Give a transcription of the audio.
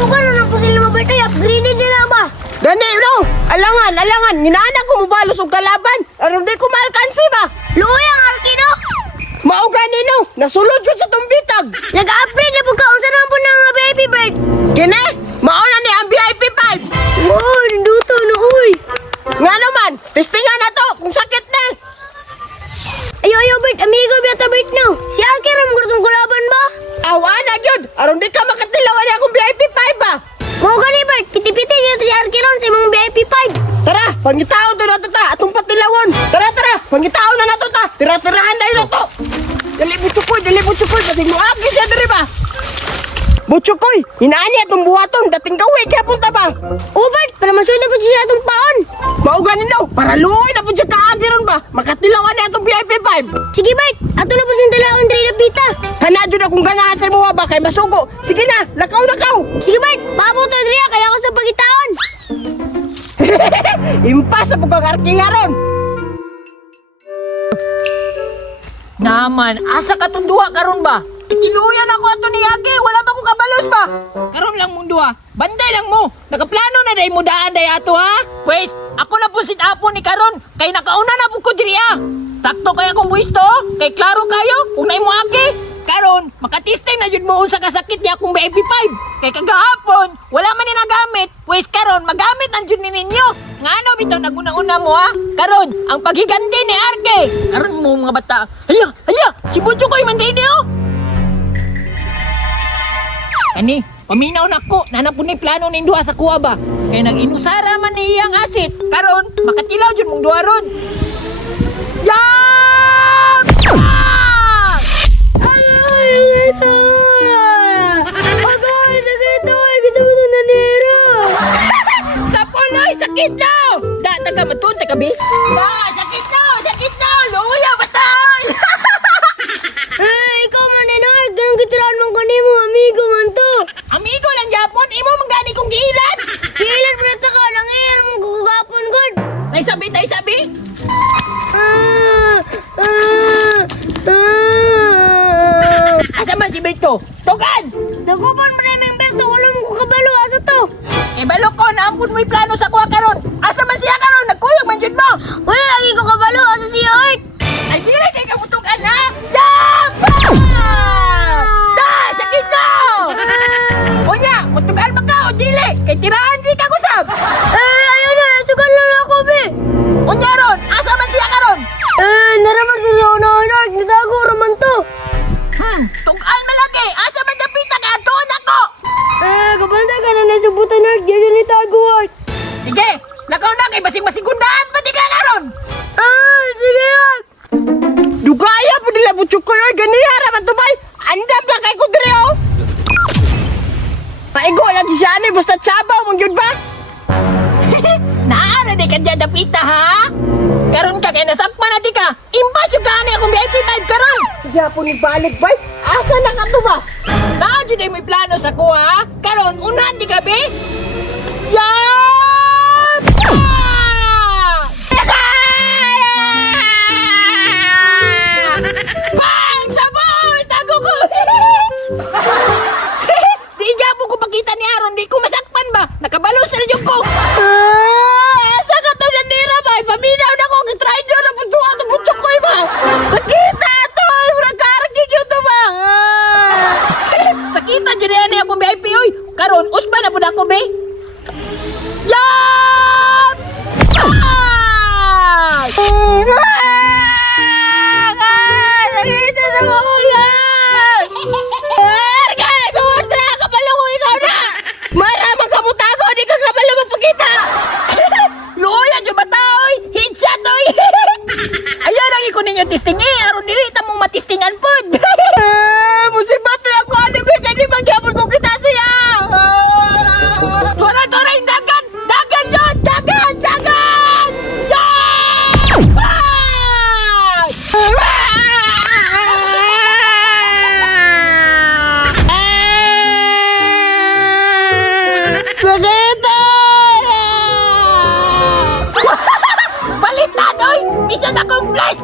Suga na lang po sila mabitay. Upgraded nila ba? Gani, no? Alangan. Ninaanak ko mubalos og kalaban. Aron di ko maalkansi ba? Luoy ang Arky, no? Mao gani, no? Nasulod yun sa tumbitag. Nag-upgrade na po ka. Unsa na po ng baby bird? Kini, mao na ni ang VIP 5. Wow, ninduto no, uy. Nga naman, testingan na to kung sakit na. Ayo, Bert. Amigo, biyata Bert, no? Si Arky ram gustong kulaban ba? Awa na yun. Aron di ka makatilawan ni akong VIP 5 ba? Mau ka ni Bert. Piti-piti niyo si Arky ron sa imong VIP 5. Tara, pangitaon to na to ta. Atong patilawon. Tara, pangitaon na to ta. Tira-tirahan na yun na to. Dali butsukoy. Kasi muagi siya diri ba? Butsukoy, hinaan niya itong buhaton. Dating gawi, kaya punta ba? Oh, Bert. Para masunod po siya atong paon. Mauganin daw, para luoy na po siya kaagi ron ba? Makatilawan niya itong VIP 5. Sige, Bert. Ato na po siyang dalawang diri na pita. Kanadyo na kung ganahan sa imuha ba, kay masugo. Sige na, lakaw. Sige, Bert. Paabot na diri kaya ako sa pagitaon. Impas na po kang arkinga ron. Naman, asa ka itong duha karon ba? Ikiluyan ako ato ni Yagi, wala ba kong kabalos ba? Karon lang mong duha, banday lang mo. Nakaplano na day mo daan day ato ha? Pwes, ako na po sit-upon ni karon, kay nakauna na po ko diri ha. Sakto kaya kong buwisto, kay klaro kayo, kung na imo Aki. Karon, makatistay na yun mo unsa kasakit niya akong baby 5. Kay kagahapon, wala man ni nagamit. Pwes karon, magamit ang dyan ninyo. Ngano bito naguna-una mo ha? Karon, ang paghiganti ni Arke. Karon mo mga bata. Hala, si Butcho ko'y manday niyo. Kani, paminaw na ko, nanapon ni plano ni duha sa kuha ba? Kaya nag-inusara man ni iyang asit. Karon, makatilaw dyan mong duha ron. Yan! Agay, sakit to. Gusto mo na nanira. Sa puloy, sakit na! Taga matun, taga bis. Sakit na! Luya, batay! Ikaw man nenay. Ganang gitirahan mong kanimo. Amigo man to. Amigo lang Japon, imo manggani kong giilan! Kailan pa na ka nang air mong gugapon, God. Tay sabi! Asa man si Beto? Tugan! Naguban mo na yung Berto. Wala mong kukabalo. Asa to? Balok ko, naampun mo'y plano sa kuha karon. Asa man siya karon? Nagkuyog man dyan mo! Wala lagi ko kabalo. Asa si Art? Ay, dili kay kamutukan ha! Jamba! Sakit na! Unya, mutukan ba ka o dili? Kay tirahan di ka kusab! Ayun na. Sugan lang ako, be. Unya ron, asa man siya karon? Naramar din sa unahan, Art. Natago raman to. Tugan malaki! Asa man dapita ka? Tuon ako! Kabanda ka na nasubutan, Art. Diyan ni tago, Art. Sige, lakaw na kay basing-basing-gundaan pati ka karon! Sige, Art. Dugaya po nila butsukoy oy ganiya raman to bay. Andam lang kay kudre oh. Paigo lagi siya ani basta tsabaw mong gyud ba? Naara di ka dyan dapita ha? Karon ka kay nasakpan na di ka. Impas yung kaani akong VIP 5 karon. Kaya po ni balik bay. Asa na ka to ba? Naa di may plano sa kuha. Karon unahan di ka be? Yan! Bang! Sabon! Tago ko! Di mo ko pakita ni Aaron, di ko masakpan ba? Nakabalos na rin yung ko! Asa ka to nanira ba? Paminaw na ko, kitry nyo na punto ato putsok ko ba? Sakita to! Nagkaragig yun to ba? Sakita dyan yan akong VIP, oy! Karon, usba na po na ako, be? Yan! Nakita sa makulan! Argay! Kumustra ka pala kung ikaw na! Maramang kamutago! Di ka kabalo mapagkita! Luya! Jumataoy! Hitsatoy! Ayan ang iko ninyo tisting eh! Aron nilita mong matistingan po! Musibat lang ko! Ano ba? Kaya di magyapon kong kita siya! Tora-tora yung dagan! Dagan yun! Dagan! Dagan! Balitan, oy! Bisa na akong flash!